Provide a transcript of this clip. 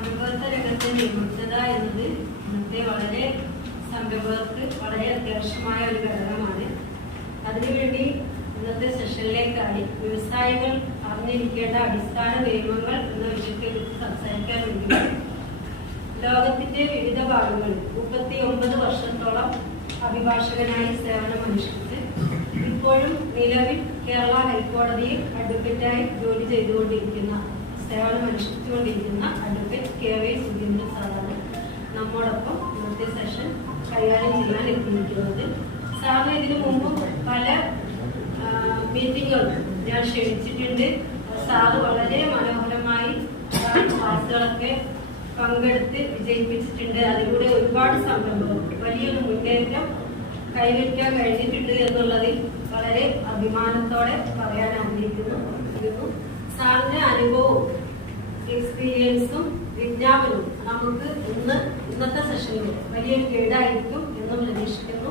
സംരംഭകത്വ രംഗത്തെ നിയമജ്ഞത എന്നത് ഇന്നത്തെ സംരംഭകർക്ക് വളരെ അത്യാവശ്യമായ ഒരു ഘടകമാണ്. അതിനുവേണ്ടി ഇന്നത്തെ സെഷനിലേക്കായി വ്യവസായികൾ അറിഞ്ഞിരിക്കേണ്ട അടിസ്ഥാന നിയമങ്ങൾ എന്ന വിഷയത്തെ കുറിച്ച് സംസാരിക്കാൻ വേണ്ടി ലോകത്തിന്റെ വിവിധ ഭാഗങ്ങളിൽ 39 വർഷത്തോളം അഭിഭാഷകനായി സേവനമനുഷ്ഠിച്ച് ഇപ്പോഴും നിലവിൽ കേരള ഹൈക്കോടതിയിൽ അഡ്വക്കേറ്റായി ജോലി ചെയ്തുകൊണ്ടിരിക്കുന്ന സേവനമനുഷ്ഠിച്ചുകൊണ്ടിരിക്കുന്ന അഡ്വക്കേറ്റ് KV സുധീന്ദ്രൻ സാറാണ് നമ്മോടൊപ്പം ഇന്നത്തെ സെഷൻ കൈകാര്യം ചെയ്യാൻ എത്തിയിരിക്കുന്നത്. സാറിന് ഇതിനു മുമ്പ് പല മീറ്റിങ്ങുകളും ഞാൻ ക്ഷണിച്ചിട്ടുണ്ട്. സാറ് വളരെ മനോഹരമായി ക്ലാസുകളൊക്കെ പങ്കെടുത്ത് വിജയിപ്പിച്ചിട്ടുണ്ട്. അതിലൂടെ ഒരുപാട് സംരംഭങ്ങൾ വലിയൊരു മുന്നേറ്റം കൈവരിക്കാൻ കഴിഞ്ഞിട്ടുണ്ട് എന്നുള്ളതിൽ വളരെ അഭിമാനത്തോടെ പറയാൻ ആഗ്രഹിക്കുന്നു. സാറിന്റെ അനുഭവവും എക്സ്പീരിയൻസും വിജ്ഞാപനവും നമുക്ക് ഇന്നത്തെ സെഷനിൽ വലിയൊരു ഗൈഡായിരിക്കും എന്നും പ്രതീക്ഷിക്കുന്നു.